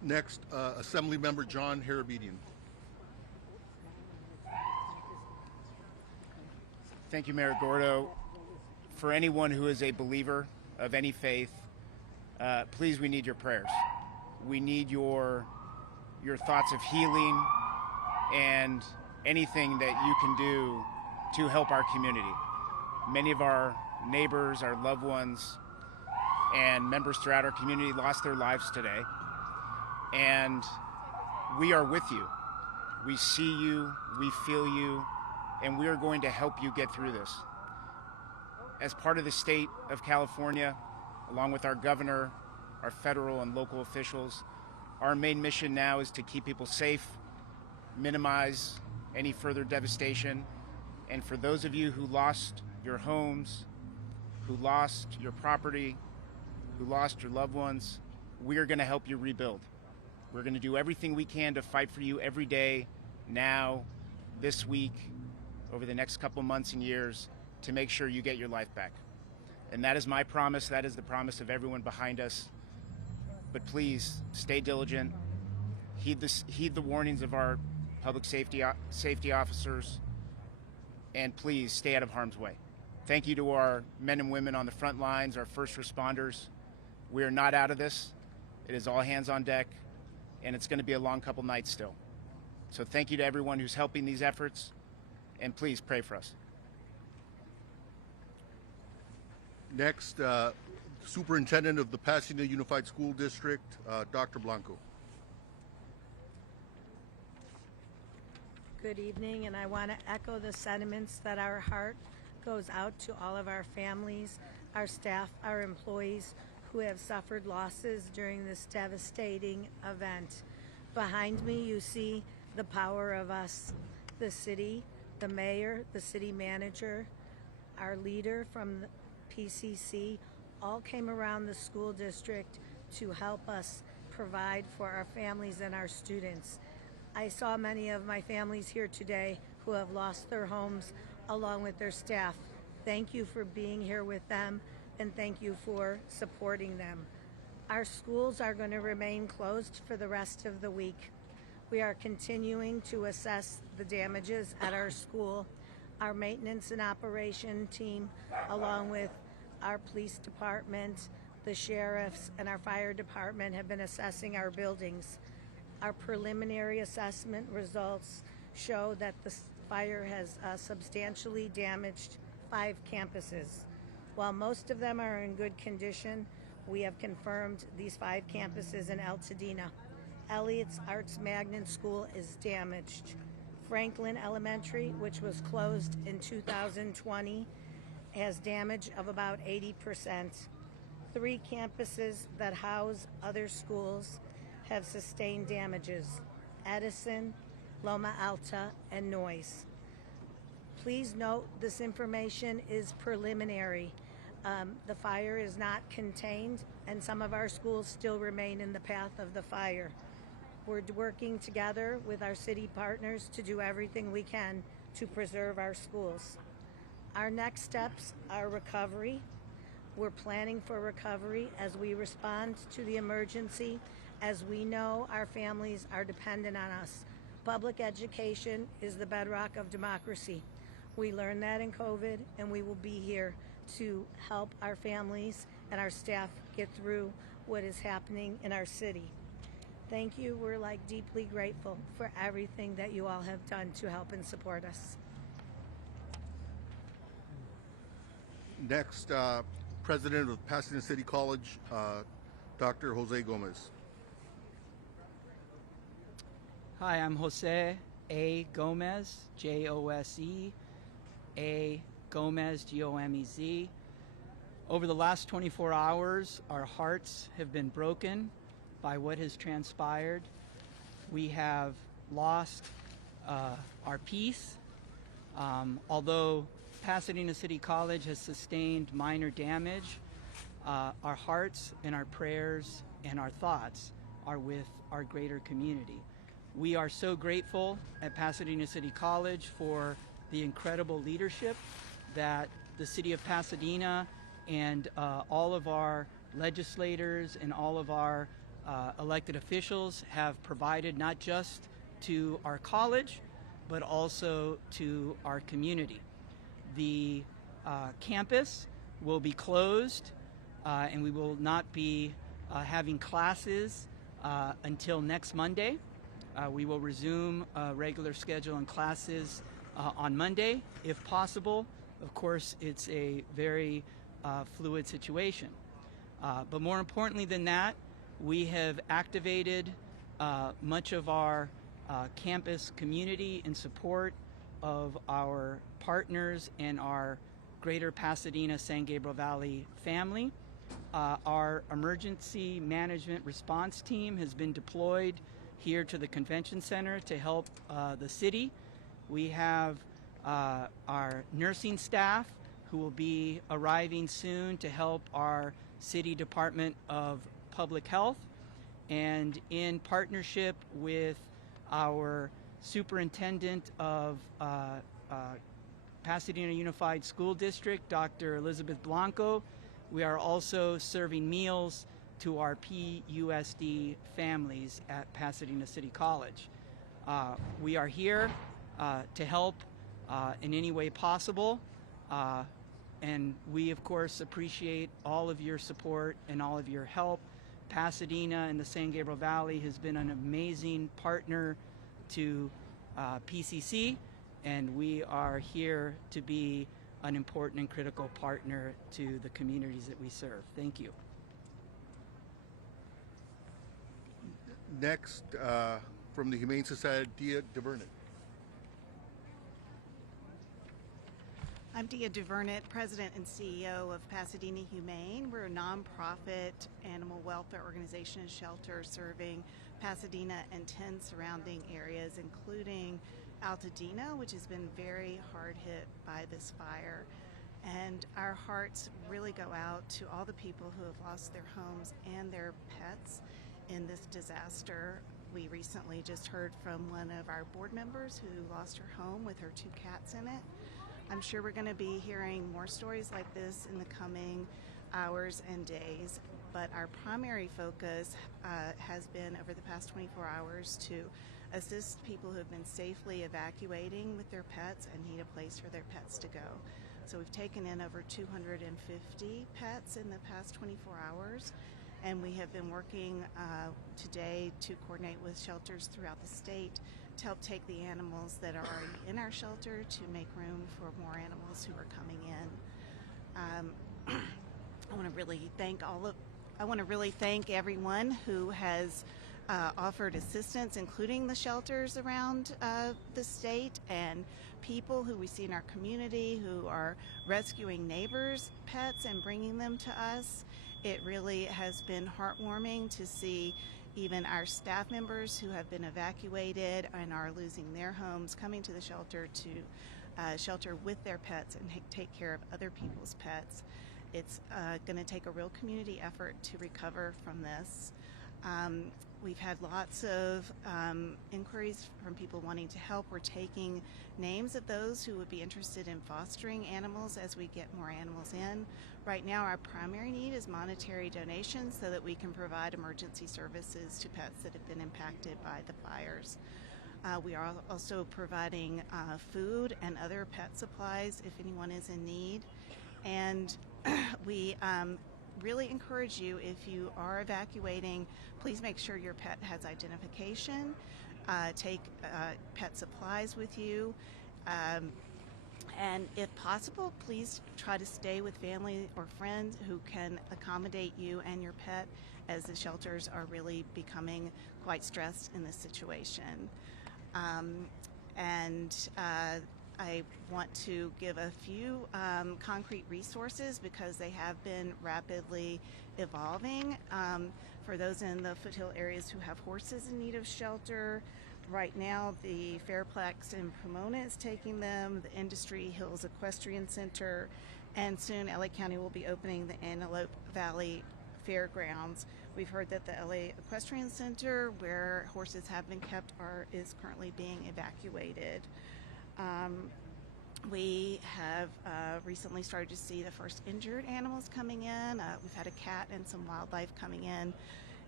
Next, Assemblymember John Harabedian. Thank you, Mayor Gordo. For anyone who is a believer of any faith, please, we need your prayers. We need your thoughts of healing and anything that you can do to help our community. Many of our neighbors, our loved ones, and members throughout our community lost their lives today. And we are with you. We see you, we feel you, and we are going to help you get through this. As part of the state of California, along with our governor, our federal and local officials, our main mission now is to keep people safe, minimize any further devastation, and for those of you who lost your homes, who lost your property, who lost your loved ones, we are going to help you rebuild. We're going to do everything we can to fight for you every day, now, this week, over the next couple months and years, to make sure you get your life back. And that is my promise. That is the promise of everyone behind us. But please, stay diligent. Heed the warnings of our public safety officers. And please, stay out of harm's way. Thank you to our men and women on the front lines, our first responders. We are not out of this. It is all hands on deck. And it's going to be a long couple nights still. So thank you to everyone who's helping these efforts, and please pray for us. Next, Superintendent of the Pasadena Unified School District, Dr. Blanco. Good evening, and I want to echo the sentiments that our heart goes out to all of our families, our staff, our employees who have suffered losses during this devastating event. Behind me, you see the power of us, the city, the mayor, the city manager, our leader from the PCC, all came around the school district to help us provide for our families and our students. I saw many of my families here today who have lost their homes along with their staff. Thank you for being here with them, and thank you for supporting them. Our schools are going to remain closed for the rest of the week. We are continuing to assess the damages at our school. Our maintenance and operation team, along with our police department, the sheriffs, and our fire department have been assessing our buildings. Our preliminary assessment results show that the fire has substantially damaged 5 campuses. While most of them are in good condition, we have confirmed these 5 campuses in Pasadena. Elliott's Arts Magnet School is damaged. Franklin Elementary, which was closed in 2020, has damage of about 80%. 3 campuses that house other schools have sustained damages: Edison, Loma Alta, and Noyes. Please note this information is preliminary. The fire is not contained, and some of our schools still remain in the path of the fire. We're working together with our city partners to do everything we can to preserve our schools. Our next steps are recovery. We're planning for recovery as we respond to the emergency, as we know our families are dependent on us. Public education is the bedrock of democracy. We learned that in COVID, and we will be here to help our families and our staff get through what is happening in our city. Thank you. We're deeply grateful for everything that you all have done to help and support us. Next, President of Pasadena City College, Dr. Jose Gomez. Hi, I'm Jose A. Gomez, Jose A. Gomez, Gomez. Over the last 24 hours, our hearts have been broken by what has transpired. We have lost our peace. Although Pasadena City College has sustained minor damage, our hearts and our prayers and our thoughts are with our greater community. We are so grateful at Pasadena City College for the incredible leadership that the city of Pasadena and all of our legislators and all of our elected officials have provided not just to our college, but also to our community. The campus will be closed, and we will not be having classes until next Monday. We will resume regular schedule and classes on Monday, if possible. Of course, it's a very fluid situation. But more importantly than that, we have activated much of our campus community in support of our partners and our greater Pasadena San Gabriel Valley family. Our emergency management response team has been deployed here to the convention center to help the city. We have our nursing staff who will be arriving soon to help our City Department of Public Health, and in partnership with our superintendent of Pasadena Unified School District, Dr. Elizabeth Blanco, we are also serving meals to our PUSD families at Pasadena City College. We are here to help in any way possible, and we of course appreciate all of your support and all of your help. Pasadena and the San Gabriel Valley has been an amazing partner to PCC, and we are here to be an important and critical partner to the communities that we serve. Thank you. Next, from the Humane Society, Dia DeVernit. I'm Dia DeVernit, President and CEO of Pasadena Humane. We're a nonprofit animal welfare organization and shelter serving Pasadena and 10 surrounding areas, including Altadena, which has been very hard hit by this fire. And our hearts really go out to all the people who have lost their homes and their pets in this disaster. We recently just heard from one of our board members who lost her home with her 2 cats in it. I'm sure we're going to be hearing more stories like this in the coming hours and days, but our primary focus has been over the past 24 hours to assist people who have been safely evacuating with their pets and need a place for their pets to go. So we've taken in over 250 pets in the past 24 hours, and we have been working today to coordinate with shelters throughout the state to help take the animals that are already in our shelter to make room for more animals who are coming in. I want to really thank everyone who has offered assistance, including the shelters around the state and people who we see in our community who are rescuing neighbors' pets and bringing them to us. It really has been heartwarming to see even our staff members who have been evacuated and are losing their homes coming to the shelter to shelter with their pets and take care of other people's pets. It's going to take a real community effort to recover from this. We've had lots of inquiries from people wanting to help. We're taking names of those who would be interested in fostering animals as we get more animals in. Right now, our primary need is monetary donations so that we can provide emergency services to pets that have been impacted by the fires. We are also providing food and other pet supplies if anyone is in need. And we really encourage you, if you are evacuating, please make sure your pet has identification. Take pet supplies with you. And if possible, please try to stay with family or friends who can accommodate you and your pet, as the shelters are really becoming quite stressed in this situation. I want to give a few concrete resources because they have been rapidly evolving. For those in the foothill areas who have horses in need of shelter, right now the Fairplex in Pomona is taking them, the Industry Hills Equestrian Center, and soon LA County will be opening the Antelope Valley Fairgrounds. We've heard that the LA Equestrian Center, where horses have been kept, is currently being evacuated. We have recently started to see the first injured animals coming in. We've had a cat and some wildlife coming in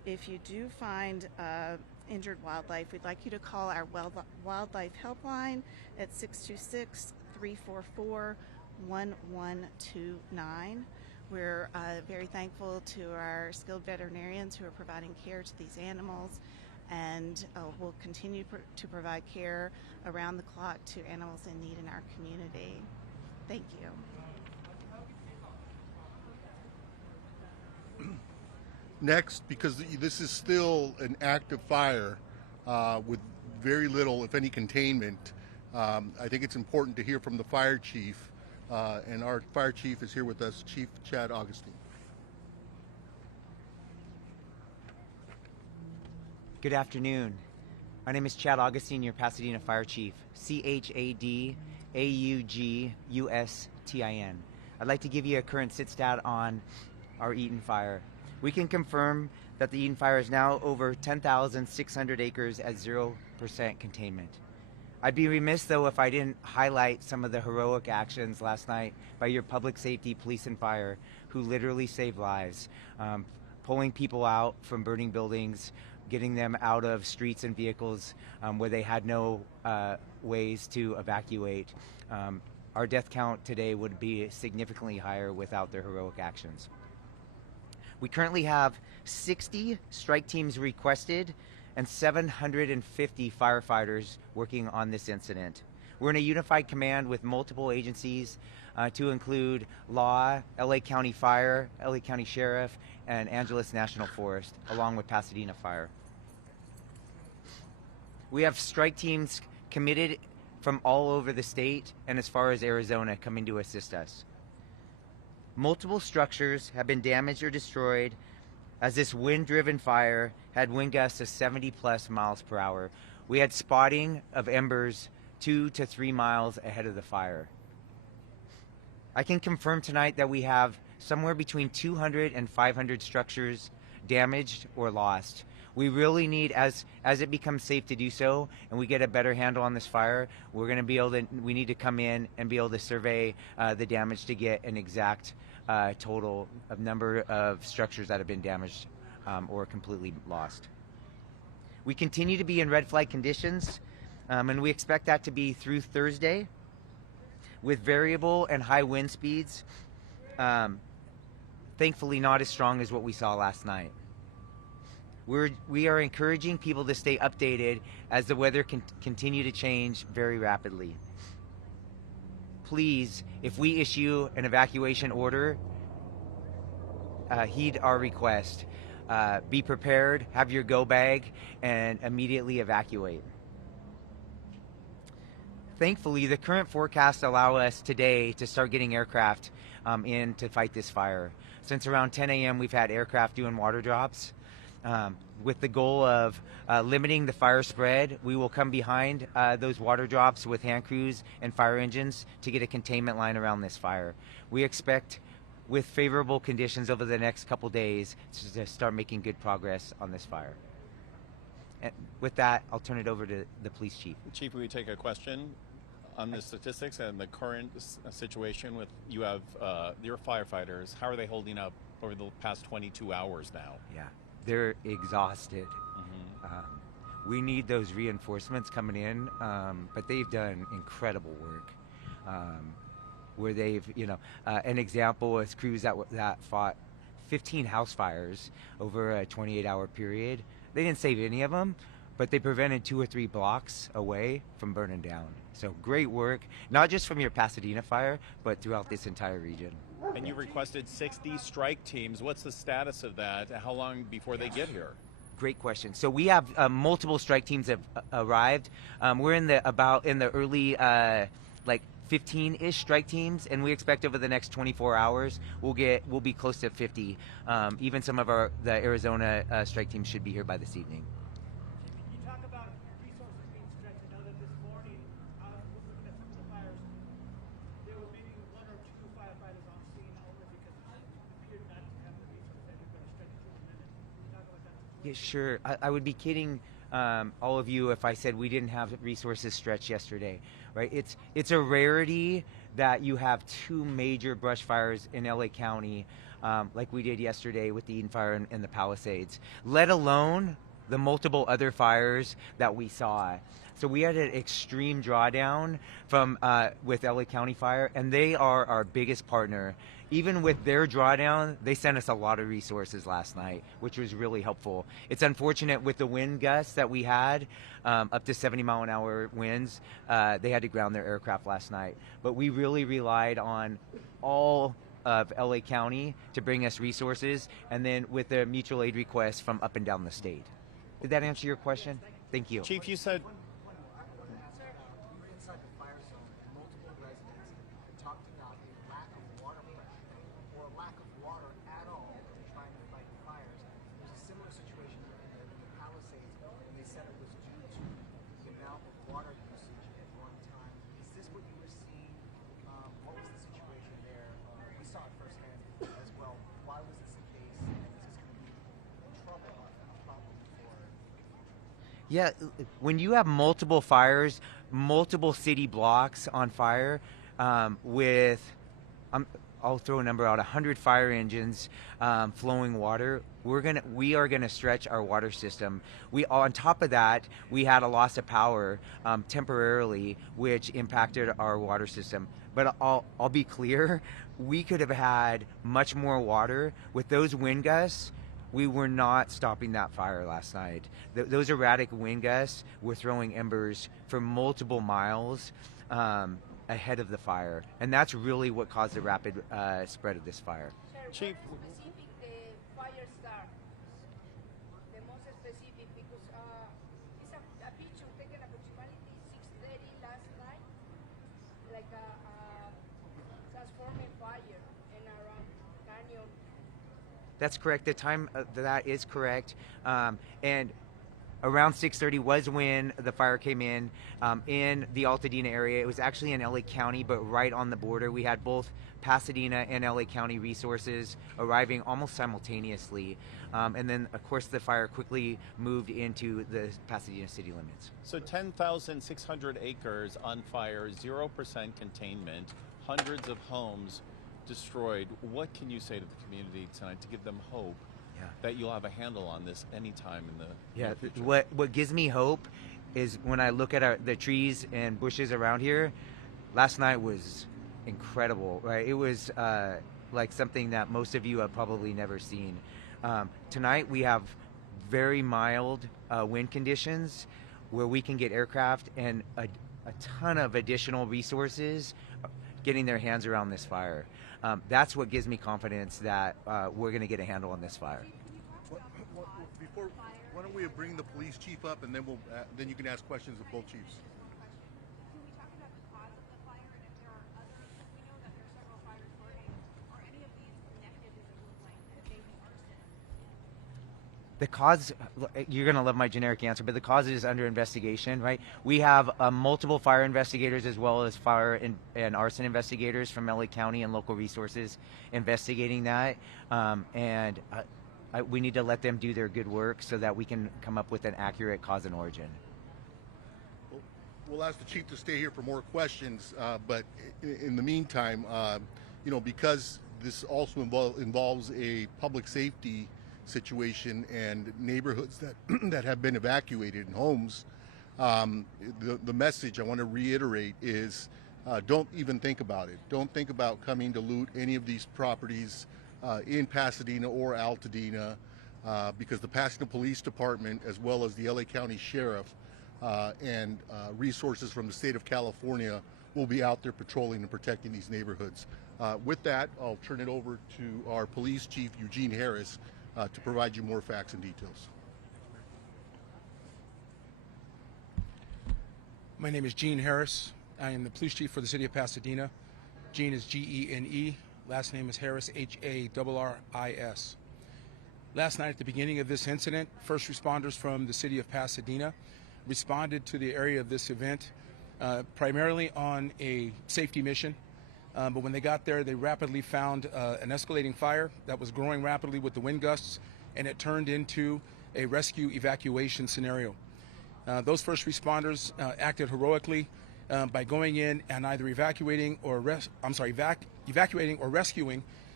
If you do find injured wildlife, we'd like you to call our wildlife helpline at 626-344-1129. We're very thankful to our skilled veterinarians who are providing care to these animals, and we'll continue to provide care around the clock to animals in need in our community. Thank you. Next, because this is still an active fire with very little, if any, containment, I think it's important to hear from the fire chief, and our fire chief is here with us, Chief Chad Augustine. Good afternoon. My name is Chad Augustine, your Pasadena Fire Chief, ChadAugustin. I'd like to give you a current sit stat on our Eaton fire. We can confirm that the Eaton fire is now over 10,600 acres at 0% containment. I'd be remiss, though, if I didn't highlight some of the heroic actions last night by your public safety, police, and fire, who literally saved lives, pulling people out from burning buildings, getting them out of streets and vehicles where they had no ways to evacuate. Our death count today would be significantly higher without their heroic actions. We currently have 60 strike teams requested and 750 firefighters working on this incident. We're in a unified command with multiple agencies to include Law, LA County Fire, LA County Sheriff, and Angeles National Forest, along with Pasadena Fire. We have strike teams committed from all over the state and as far as Arizona coming to assist us. Multiple structures have been damaged or destroyed as this wind-driven fire had wind gusts of 70+ miles per hour. We had spotting of embers 2 to 3 miles ahead of the fire. I can confirm tonight that we have somewhere between 200 and 500 structures damaged or lost. We really need, as it becomes safe to do so, and we get a better handle on this fire, we need to come in and be able to survey the damage to get an exact total of number of structures that have been damaged or completely lost. We continue to be in red flag conditions, and we expect that to be through Thursday, with variable and high wind speeds, thankfully not as strong as what we saw last night. We are encouraging people to stay updated as the weather can continue to change very rapidly. Please, if we issue an evacuation order, heed our request. Be prepared, have your go bag, and immediately evacuate. Thankfully, the current forecasts allow us today to start getting aircraft in to fight this fire. Since around 10 a.m., we've had aircraft doing water drops. With the goal of limiting the fire spread, we will come behind those water drops with hand crews and fire engines to get a containment line around this fire. We expect, with favorable conditions over the next couple days, to start making good progress on this fire. And with that, I'll turn it over to the police chief. Chief, will you take a question on the statistics and the current situation with you have your firefighters? How are they holding up over the past 22 hours now? Yeah. They're exhausted. We need those reinforcements coming in, but they've done incredible work. Where they've, an example is crews that fought 15 house fires over a 28-hour period. They didn't save any of them, but they prevented 2 or 3 blocks away from burning down. So great work, not just from your Pasadena fire, but throughout this entire region. And you requested 60 strike teams. What's the status of that? How long before they get here? Great question. So we have multiple strike teams have arrived. We're in the early 15-ish strike teams, and we expect over the next 24 hours we'll be close to 50. Even some of the Arizona strike teams should be here by this evening. Can you talk about resources being stretched? I know that this morning, looking at some of the fires, there were maybe 1 or 2 firefighters on scene only because it appeared not to have the resources that you're going to stretch to a minute. Can you talk about that? Yeah, sure. I would be kidding all of you if I said we didn't have resources stretched yesterday, right? It's a rarity that you have 2 major brush fires in LA County like we did yesterday with the Eden Fire in the Palisades, let alone the multiple other fires that we saw. So we had an extreme drawdown from with LA County Fire, and they are our biggest partner. Even with their drawdown, they sent us a lot of resources last night, which was really helpful. It's unfortunate with the wind gusts that we had, up to 70-mile-an-hour winds, they had to ground their aircraft last night. But we really relied on all of LA County to bring us resources, and then with the mutual aid requests from up and down the state. Did that answer your question? Thank you. Chief, you said Inside the fire zone, multiple residents have talked about a lack of water pressure or a lack of water at all in trying to fight fires. There's a similar situation in the Palisades, and they said it was due to the amount of water usage at one time. Is this what you were seeing? What was the situation there? We saw it firsthand as well. Why was this the case? And is this going to be a problem for? Yeah, when you have multiple fires, multiple city blocks on fire, with, I'll throw a number out, 100 fire engines flowing water, we are gonna stretch our water system. On top of that, we had a loss of power temporarily, which impacted our water system. But I'll be clear, we could have had much more water with those wind gusts. We were not stopping that fire last night. Those erratic wind gusts were throwing embers for multiple miles ahead of the fire. And that's really what caused the rapid spread of this fire. Chief, Specific the fire start, the most specific, because it's a picture taken approximately 6:30 last night, like a transforming fire in around Canyon. That's correct. The time that is correct. And around 6:30 was when the fire came in the Pasadena area. It was actually in LA County, but right on the border. We had both Pasadena and LA County resources arriving almost simultaneously. And then, of course, the fire quickly moved into the Pasadena city limits. so 10,600 acres on fire, 0% containment, hundreds of homes destroyed. What can you say to the community tonight to give them hope that you'll have a handle on this anytime in the near future? What gives me hope is when I look at the trees and bushes around here. Last night was incredible, right? It was like something that most of you have probably never seen. Tonight we have very mild wind conditions where we can get aircraft and a ton of additional resources getting their hands around this fire. That's what gives me confidence that we're going to get a handle on this fire. Before, why don't we bring the police chief up, and then then you can ask questions of both chiefs. Can we talk about the cause of the fire and if there are others? We know that there are several fires burning. Are any of these connected to the like maybe arson? The cause, you're going to love my generic answer, but the cause is under investigation, right? We have multiple fire investigators as well as fire and arson investigators from LA County and local resources investigating that. We need to let them do their good work so that we can come up with an accurate cause and origin. We'll ask the chief to stay here for more questions, but in the meantime, because this also involves a public safety situation and neighborhoods that have been evacuated and homes, the message I want to reiterate is don't even think about it. Don't think about coming to loot any of these properties in Pasadena or Altadena, because the Pasadena Police Department, as well as the LA County Sheriff and resources from the state of California, will be out there patrolling and protecting these neighborhoods. With that, I'll turn it over to our police chief, Eugene Harris, to provide you more facts and details. My name is Gene Harris. I am the police chief for the city of Pasadena. Gene is Gene. Last name is Harris, Harris. Last night at the beginning of this incident, first responders from the city of Pasadena responded to the area of this event primarily on a safety mission. But when they got there, they rapidly found an escalating fire that was growing rapidly with the wind gusts, and it turned into a rescue evacuation scenario. Those first responders acted heroically by going in and either evacuating or rescuing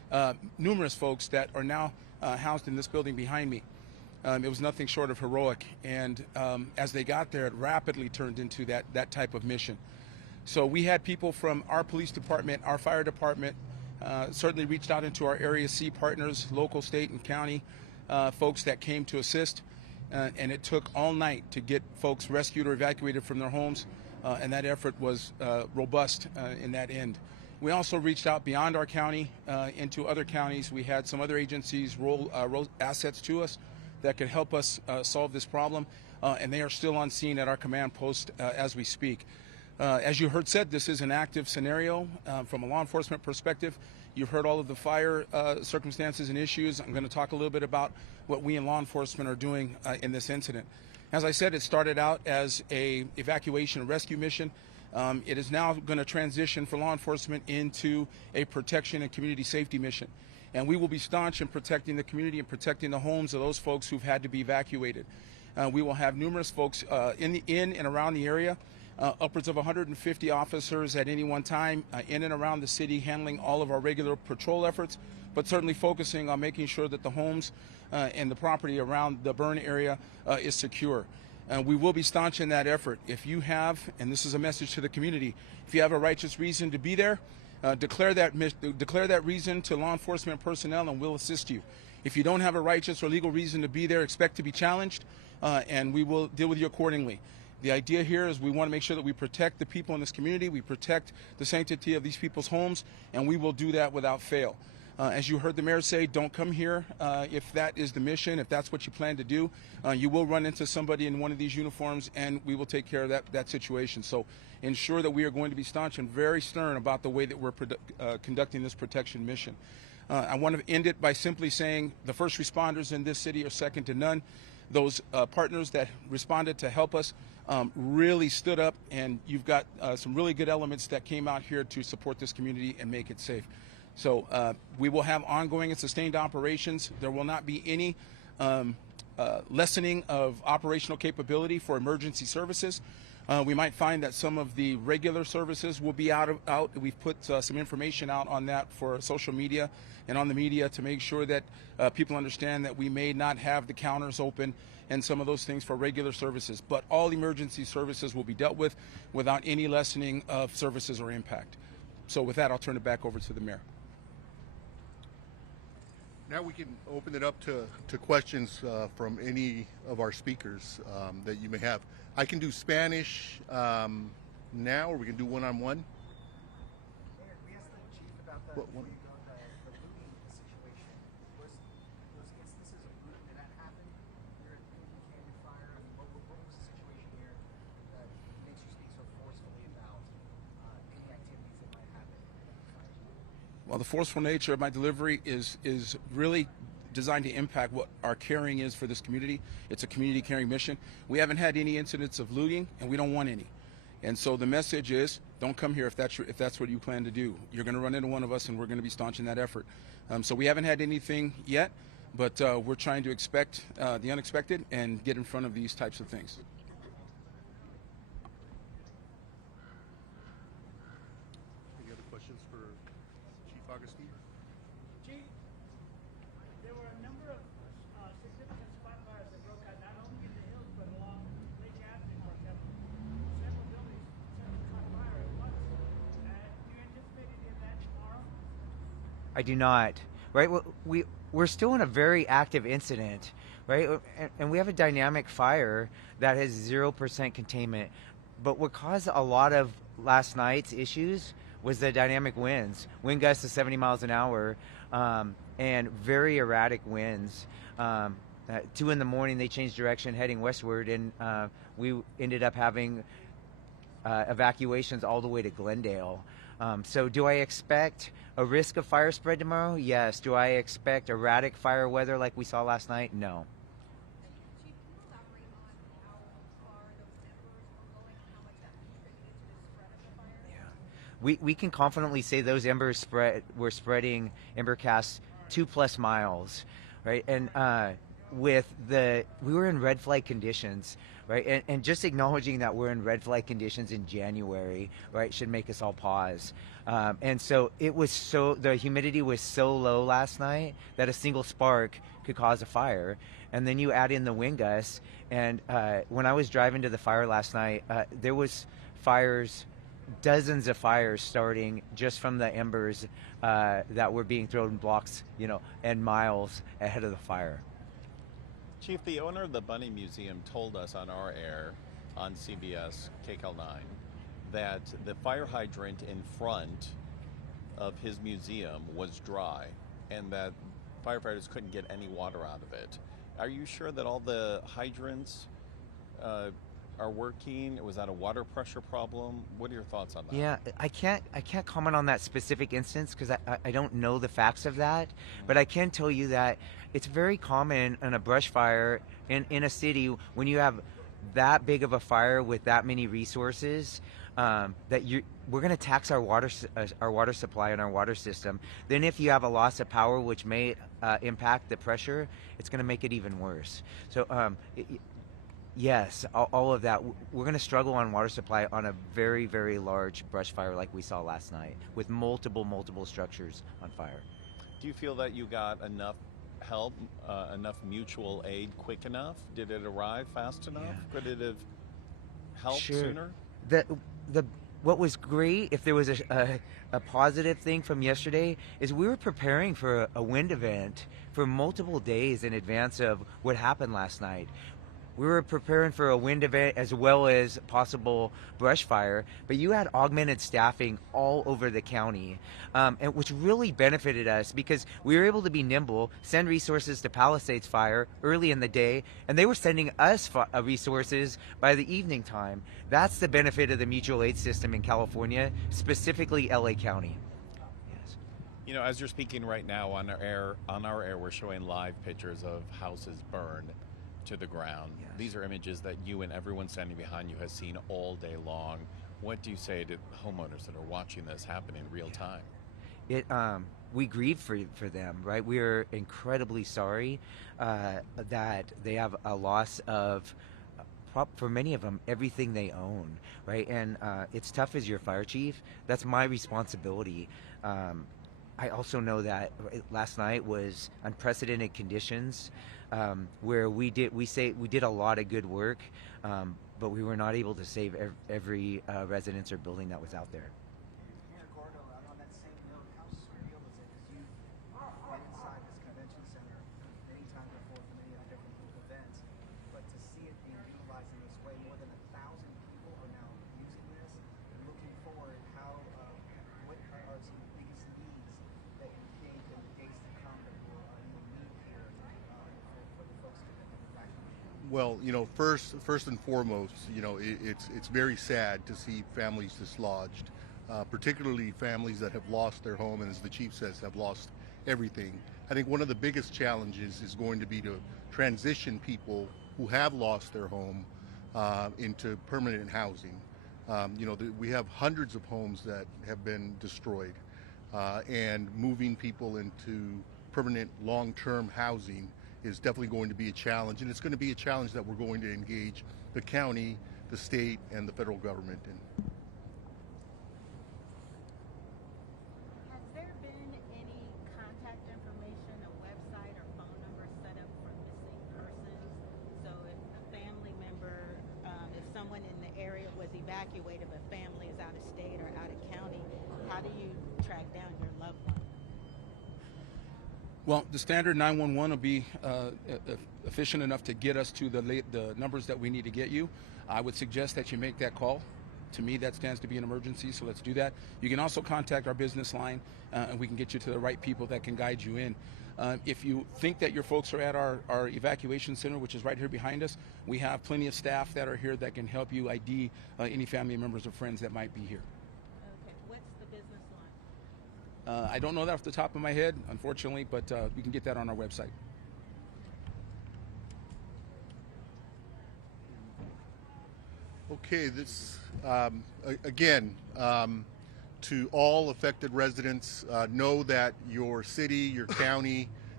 numerous folks that are now housed in this building behind me. It was nothing short of heroic, and as they got there, it rapidly turned into that type of mission. So we had people from our police department, our fire department, certainly reached out into our Area C partners, local, state, and county folks that came to assist, and it took all night to get folks rescued or evacuated from their homes, and that effort was robust in that end. We also reached out beyond our county into other counties. We had some other agencies roll assets to us that could help us solve this problem, and they are still on scene at our command post as we speak. As you heard said, this is an active scenario from a law enforcement perspective. You've heard all of the fire circumstances and issues. I'm going to talk a little bit about what we in law enforcement are doing in this incident. As I said, it started out as a evacuation and rescue mission. It is now going to transition for law enforcement into a protection and community safety mission. And we will be staunch in protecting the community and protecting the homes of those folks who've had to be evacuated. We will have numerous folks in and around the area, upwards of 150 officers at any one time in and around the city handling all of our regular patrol efforts, but certainly focusing on making sure that the homes and the property around the burn area is secure. We will be staunch in that effort. If you have, and this is a message to the community, if you have a righteous reason to be there, declare that reason to law enforcement personnel and we'll assist you. If you don't have a righteous or legal reason to be there, expect to be challenged and we will deal with you accordingly. The idea here is we want to make sure that we protect the people in this community, we protect the sanctity of these people's homes, and we will do that without fail. As you heard the mayor say, don't come here if that is the mission, if that's what you plan to do. You will run into somebody in one of these uniforms and we will take care of that situation. So ensure that we are going to be staunch and very stern about the way that we're conducting this protection mission. I want to end it by simply saying the first responders in this city are second to none. Those partners that responded to help us really stood up, and you've got some really good elements that came out here to support this community and make it safe. So we will have ongoing and sustained operations. There will not be any lessening of operational capability for emergency services. We might find that some of the regular services will be out. We've put some information out on that for social media and on the media to make sure that people understand that we may not have the counters open and some of those things for regular services. But all emergency services will be dealt with without any lessening of services or impact. So with that, I'll turn it back over to the mayor. Now we can open it up to questions from any of our speakers that you may have. I can do Spanish now, or we can do one-on-one. Mayor, we asked the chief about the looting situation. Was instances of looting that happened here at the Canyon Fire? I mean, what was the situation here that makes you speak so forcefully about any activities that might happen? Well, the forceful nature of my delivery is really designed to impact what our caring is for this community. It's a community caring mission. We haven't had any incidents of looting, and we don't want any. And so the message is, don't come here if that's what you plan to do. You're going to run into one of us, and we're going to be staunch in that effort. So we haven't had anything yet, but we're trying to expect the unexpected and get in front of these types of things. Any other questions for Chief Augustine? Chief, there were a number of significant spot fires that broke out not only in the hills but along Lake Avenue, for example. Several buildings caught fire at once. Do you anticipate any of that tomorrow? I do not. Right? We're still in a very active incident, right? And we have a dynamic fire that has 0% containment. But what caused a lot of last night's issues was the dynamic winds, wind gusts of 70 miles an hour, and very erratic winds. At 2 in the morning, they changed direction heading westward, and we ended up having evacuations all the way to Glendale. So do I expect a risk of fire spread tomorrow? Yes. Do I expect erratic fire weather like we saw last night? No. Chief, can you elaborate on how far those embers were going and how much that contributed to the spread of the fire? Yeah. We can confidently say those embers were spreading ember casts 2+ miles, right? And we were in red flag conditions, right? And just acknowledging that we're in red flag conditions in January, right, should make us all pause. And so the humidity was so low last night that a single spark could cause a fire. And then you add in the wind gusts. And when I was driving to the fire last night, there was fires, dozens of fires starting just from the embers that were being thrown blocks, and miles ahead of the fire. Chief, the owner of the Bunny Museum told us on our air on CBS KCAL 9 that the fire hydrant in front of his museum was dry and that firefighters couldn't get any water out of it. Are you sure that all the hydrants are working? Was that a water pressure problem? What are your thoughts on that? Yeah, I can't comment on that specific instance because I don't know the facts of that, but I can tell you that it's very common in a brush fire in a city when you have that big of a fire with that many resources that we're going to tax our water supply and our water system. Then if you have a loss of power, which may impact the pressure, it's going to make it even worse. So yes, all of that. We're going to struggle on water supply on a very, very large brush fire like we saw last night with multiple structures on fire. Do you feel that you got enough help, enough mutual aid quick enough? Did it arrive fast enough? Yeah. Could it have helped sooner? What was great, if there was a positive thing from yesterday, is we were preparing for a wind event for multiple days in advance of what happened last night. We were preparing for a wind event as well as possible brush fire, but you had augmented staffing all over the county, and which really benefited us because we were able to be nimble, send resources to Palisades Fire early in the day, and they were sending us resources by the evening time. That's the benefit of the mutual aid system in California, specifically LA County. Yes. As you're speaking right now on our air, we're showing live pictures of houses burned to the ground. Yes. These are images that you and everyone standing behind you has seen all day long. What do you say to homeowners that are watching this happen in real time? We grieve for them, right? We are incredibly sorry that they have a loss of, for many of them, everything they own, right? And it's tough as your fire chief. That's my responsibility. I also know that last night was unprecedented conditions where we did a lot of good work, but we were not able to save every residence or building that was out there. Mayor Gordo, on that same note, how surreal is it? Because you've been inside this convention center many times before for many other different group events, but to see it being utilized in this way, more than 1,000 people are now using this. And looking forward, what are some of the biggest needs that you think in the days to come that you will need here for the folks to evacuate? Well, first and foremost, it's very sad to see families dislodged, particularly families that have lost their home and, as the chief says, have lost everything. I think one of the biggest challenges is going to be to transition people who have lost their home into permanent housing. We have hundreds of homes that have been destroyed, and moving people into permanent long-term housing is definitely going to be a challenge, and it's going to be a challenge that we're going to engage the county, the state, and the federal government in. Has there been any contact information, a website or phone number set up for missing persons? So if a family member, if someone in the area was evacuated, but family is out of state or out of county, how do you track down your loved one? Well, the standard 911 will be efficient enough to get us to the numbers that we need to get you. I would suggest that you make that call. To me, that stands to be an emergency, so let's do that. You can also contact our business line, and we can get you to the right people that can guide you in. If you think that your folks are at our evacuation center, which is right here behind us, we have plenty of staff that are here that can help you ID any family members or friends that might be here. Okay, what's the business line? I don't know that off the top of my head, unfortunately, but we can get that on our website. Okay, this again, to all affected residents, know that your city, your county,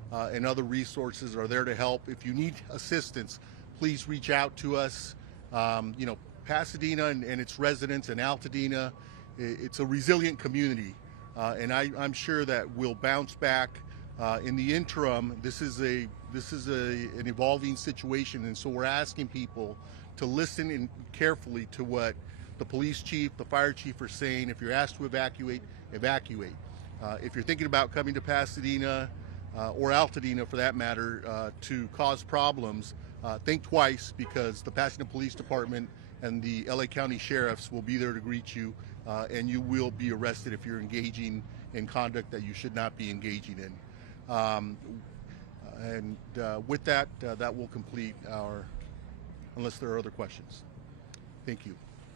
and other resources are there to help. If you need assistance, please reach out to us. Pasadena and its residents and Altadena, it's a resilient community, and I'm sure that we'll bounce back. In the interim, this is an evolving situation, and so we're asking people to listen in carefully to what the police chief, the fire chief are saying. If you're asked to evacuate, evacuate. If you're thinking about coming to Pasadena or Altadena, for that matter, to cause problems, think twice, because the Pasadena Police Department and the LA County Sheriffs will be there to greet you, and you will be arrested if you're engaging in conduct that you should not be engaging in. With that, that will complete our, unless there are other questions. Thank you.